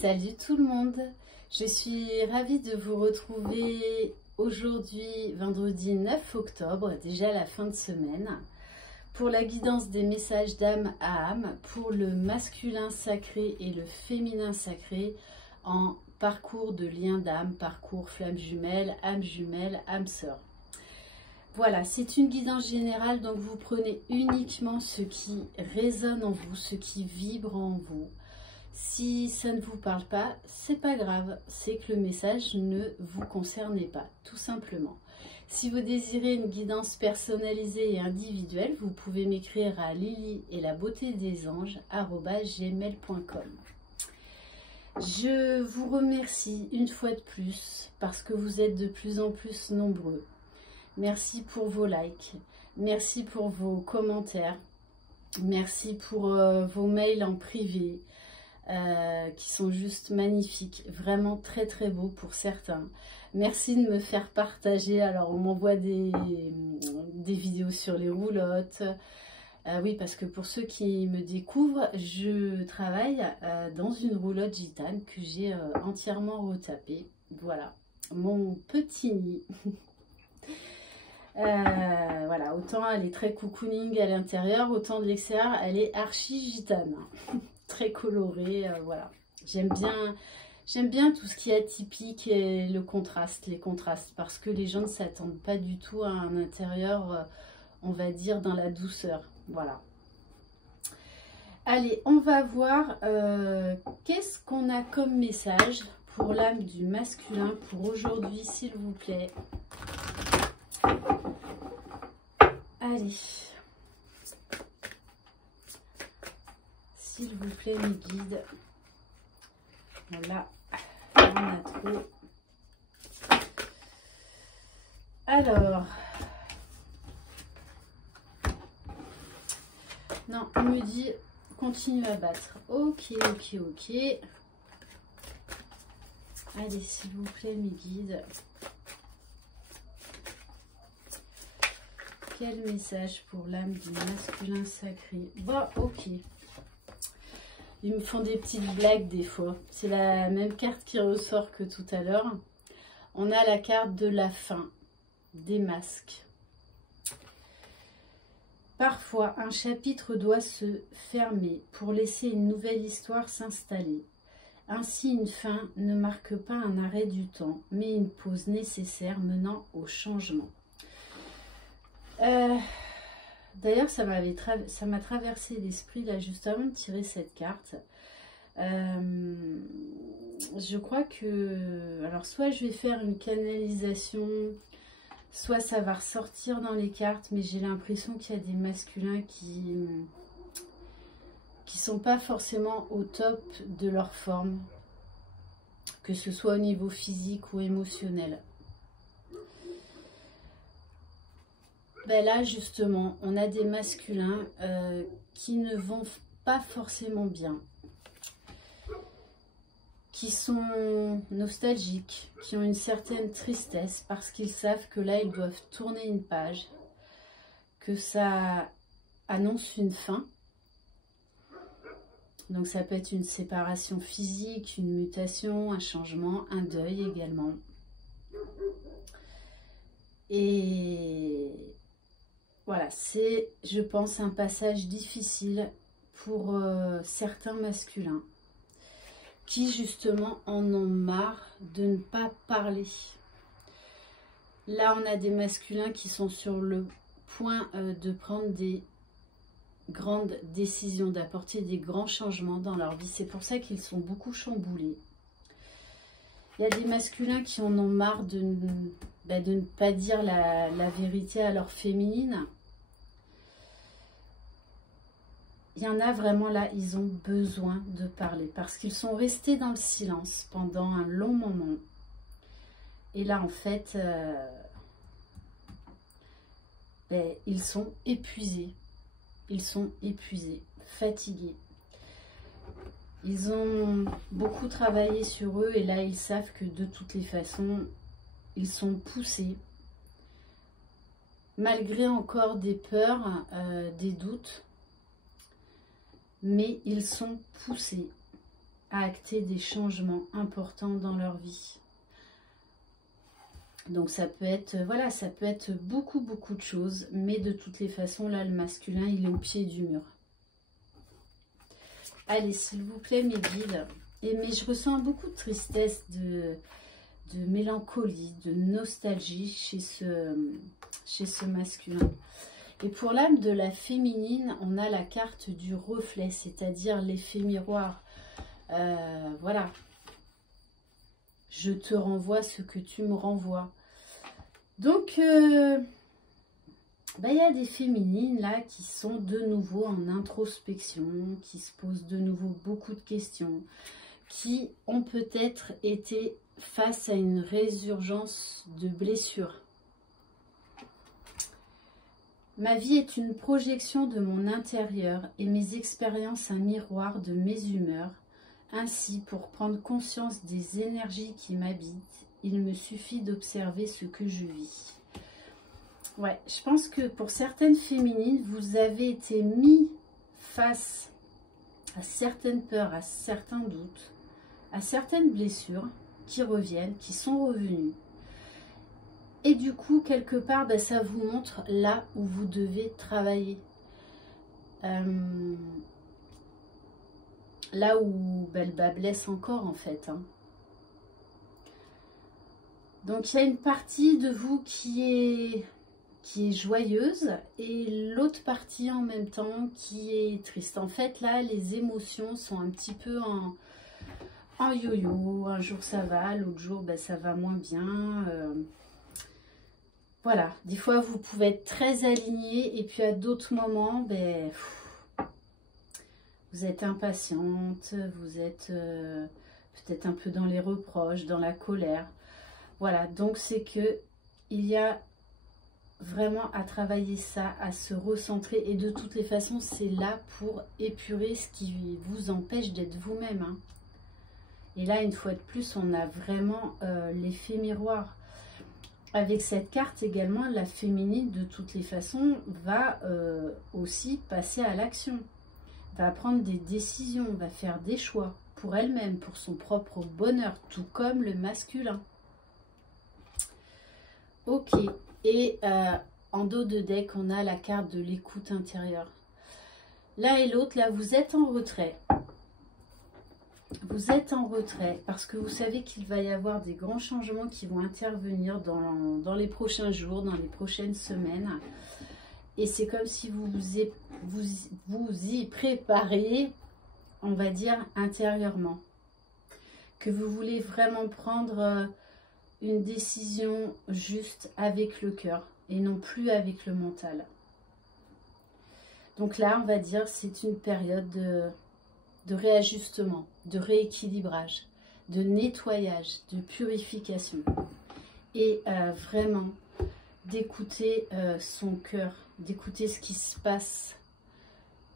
Salut tout le monde, je suis ravie de vous retrouver aujourd'hui, vendredi 9 octobre, déjà la fin de semaine, pour la guidance des messages d'âme à âme, pour le masculin sacré et le féminin sacré en parcours de lien d'âme, parcours flamme jumelle, âme sœur. Voilà, c'est une guidance générale, donc vous prenez uniquement ce qui résonne en vous, ce qui vibre en vous. Si ça ne vous parle pas, c'est pas grave, c'est que le message ne vous concerne pas, tout simplement. Si vous désirez une guidance personnalisée et individuelle, vous pouvez m'écrire à lily-et-la-beauté-des-anges@gmail.com. Je vous remercie une fois de plus parce que vous êtes de plus en plus nombreux. Merci pour vos likes, merci pour vos commentaires, merci pour vos mails en privé. Qui sont juste magnifiques, vraiment très très beaux pour certains. Merci de me faire partager. Alors on m'envoie des vidéos sur les roulottes. Oui, parce que pour ceux qui me découvrent, je travaille dans une roulotte gitane que j'ai entièrement retapée. Voilà, mon petit nid. Voilà, autant elle est très cocooning à l'intérieur, autant de l'extérieur elle est archi gitane. Très coloré, voilà. J'aime bien tout ce qui est atypique et le contraste, les contrastes, parce que les gens ne s'attendent pas du tout à un intérieur, on va dire, dans la douceur. Voilà. Allez, on va voir qu'est-ce qu'on a comme message pour l'âme du masculin pour aujourd'hui, s'il vous plaît. Allez. S'il vous plaît, mes guides. Voilà, on a trop. Alors, non, on me dit continue à battre. Ok. Allez, s'il vous plaît, mes guides. Quel message pour l'âme du masculin sacré? Bon, ok. Ils me font des petites blagues des fois. C'est la même carte qui ressort que tout à l'heure. On a la carte de la fin, des masques. Parfois, un chapitre doit se fermer pour laisser une nouvelle histoire s'installer. Ainsi, une fin ne marque pas un arrêt du temps, mais une pause nécessaire menant au changement. D'ailleurs, ça m'a traversé l'esprit là juste avant de tirer cette carte. Je crois que... Alors, soit je vais faire une canalisation, soit ça va ressortir dans les cartes, mais j'ai l'impression qu'il y a des masculins qui sont pas forcément au top de leur forme, que ce soit au niveau physique ou émotionnel. Ben là, justement, on a des masculins qui ne vont pas forcément bien, qui sont nostalgiques, qui ont une certaine tristesse parce qu'ils savent que là, ils doivent tourner une page, que ça annonce une fin. Donc, ça peut être une séparation physique, une mutation, un changement, un deuil également. Et... voilà, c'est, je pense, un passage difficile pour certains masculins qui, justement, en ont marre de ne pas parler. Là, on a des masculins qui sont sur le point de prendre des grandes décisions, d'apporter des grands changements dans leur vie. C'est pour ça qu'ils sont beaucoup chamboulés. Il y a des masculins qui en ont marre de ne pas dire la vérité à leur féminine. Il y en a vraiment là, ils ont besoin de parler parce qu'ils sont restés dans le silence pendant un long moment. Et là, en fait, ils sont épuisés. Ils sont épuisés, fatigués. Ils ont beaucoup travaillé sur eux et là, ils savent que de toutes les façons, ils sont poussés. Malgré encore des peurs, des doutes, mais ils sont poussés à acter des changements importants dans leur vie. Donc ça peut être, voilà, ça peut être beaucoup de choses, mais de toutes les façons, là, le masculin, il est au pied du mur. Allez, s'il vous plaît, mes guides. Mais je ressens beaucoup de tristesse, de mélancolie, de nostalgie chez ce masculin. Et pour l'âme de la féminine, on a la carte du reflet, c'est-à-dire l'effet miroir. Voilà. Je te renvoie ce que tu me renvoies. Donc, il y a des féminines là qui sont de nouveau en introspection, qui se posent de nouveau beaucoup de questions, qui ont peut-être été face à une résurgence de blessures. Ma vie est une projection de mon intérieur et mes expériences un miroir de mes humeurs. Ainsi, pour prendre conscience des énergies qui m'habitent, il me suffit d'observer ce que je vis. Ouais, je pense que pour certaines féminines, vous avez été mis face à certaines peurs, à certains doutes, à certaines blessures qui reviennent, qui sont revenues. Et du coup, quelque part, ça vous montre là où vous devez travailler. Là où le bas blesse encore, en fait. Hein. Donc, il y a une partie de vous qui est joyeuse et l'autre partie en même temps qui est triste. En fait, là, les émotions sont un petit peu en yo-yo. Un jour, ça va, l'autre jour, ça va moins bien. Voilà, des fois, vous pouvez être très aligné et puis à d'autres moments, vous êtes impatiente, vous êtes peut-être un peu dans les reproches, dans la colère. Voilà, donc c'est que il y a vraiment à travailler ça, à se recentrer. Et de toutes les façons, c'est là pour épurer ce qui vous empêche d'être vous-même. Hein. Et là, une fois de plus, on a vraiment l'effet miroir. Avec cette carte également, la féminine, de toutes les façons, va aussi passer à l'action. Va prendre des décisions, va faire des choix pour elle-même, pour son propre bonheur, tout comme le masculin. Ok, et en dos de deck, on a la carte de l'écoute intérieure. L'un et l'autre, là, vous êtes en retrait. Vous êtes en retrait parce que vous savez qu'il va y avoir des grands changements qui vont intervenir dans les prochains jours, dans les prochaines semaines. Et c'est comme si vous y préparez, on va dire, intérieurement. Que vous voulez vraiment prendre une décision juste avec le cœur et non plus avec le mental. Donc là, on va dire, c'est une période de réajustement, de rééquilibrage, de nettoyage, de purification. Et vraiment d'écouter son cœur, d'écouter ce qui se passe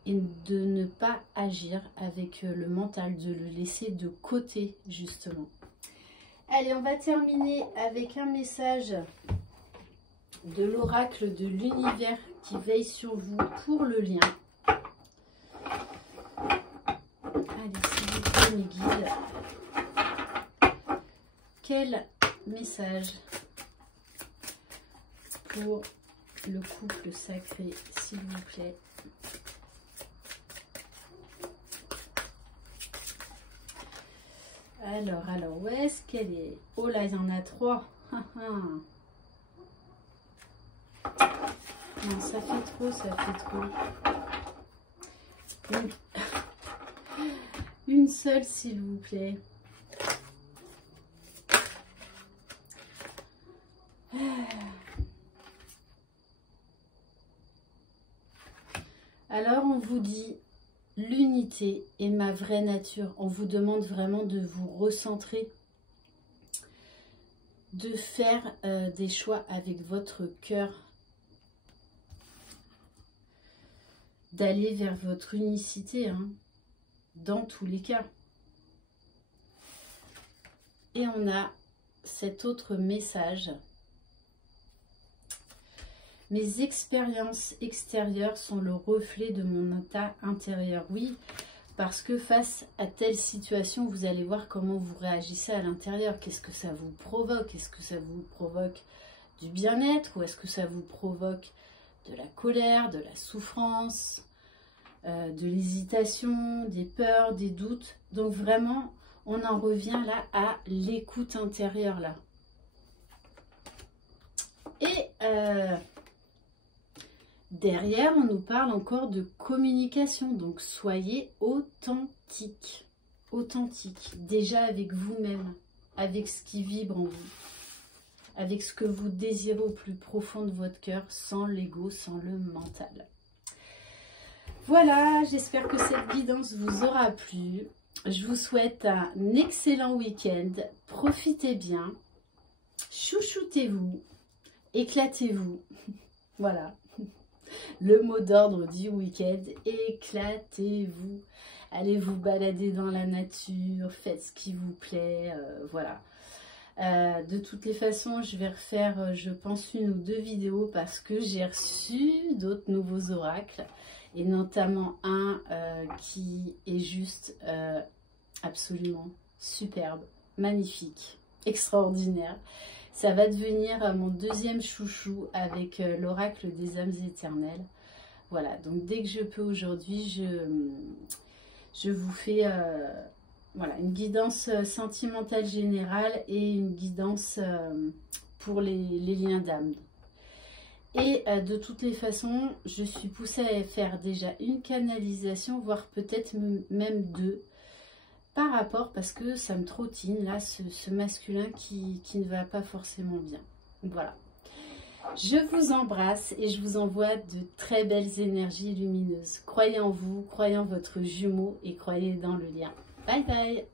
et de ne pas agir avec le mental, de le laisser de côté justement. Allez, on va terminer avec un message de l'oracle de l'univers qui veille sur vous pour le lien. Allez, s'il vous plaît, mes guides, quel message pour le couple sacré, s'il vous plaît? Alors, où est-ce qu'elle est? Oh là, il y en a 3. Non, ça fait trop, ça fait trop. Donc, une seule, s'il vous plaît. Alors, on vous dit, l'unité est ma vraie nature. On vous demande vraiment de vous recentrer, de faire des choix avec votre cœur, d'aller vers votre unicité, hein, dans tous les cas. Et on a cet autre message. Mes expériences extérieures sont le reflet de mon état intérieur. Oui, parce que face à telle situation, vous allez voir comment vous réagissez à l'intérieur. Qu'est-ce que ça vous provoque? Est-ce que ça vous provoque du bien-être ou est-ce que ça vous provoque de la colère, de la souffrance, de l'hésitation, des peurs, des doutes? Donc vraiment, on en revient là à l'écoute intérieure là. Et derrière, on nous parle encore de communication. Donc soyez authentique. Authentique. Déjà avec vous-même, avec ce qui vibre en vous, avec ce que vous désirez au plus profond de votre cœur, sans l'ego, sans le mental. Voilà, j'espère que cette guidance vous aura plu. Je vous souhaite un excellent week-end. Profitez bien. Chouchoutez-vous. Éclatez-vous. Voilà. Le mot d'ordre du week-end. Éclatez-vous. Allez vous balader dans la nature. Faites ce qui vous plaît. Voilà. De toutes les façons, je vais refaire, je pense, 1 ou 2 vidéos parce que j'ai reçu d'autres nouveaux oracles. Et notamment un qui est juste absolument superbe, magnifique, extraordinaire. Ça va devenir mon 2e chouchou avec l'oracle des âmes éternelles. Voilà, donc dès que je peux aujourd'hui, je vous fais voilà, une guidance sentimentale générale et une guidance pour les liens d'âme. Et de toutes les façons, je suis poussée à faire déjà une canalisation, voire peut-être même 2, par rapport, parce que ça me trottine, là, ce masculin qui ne va pas forcément bien. Voilà. Je vous embrasse et je vous envoie de très belles énergies lumineuses. Croyez en vous, croyez en votre jumeau et croyez dans le lien. Bye bye!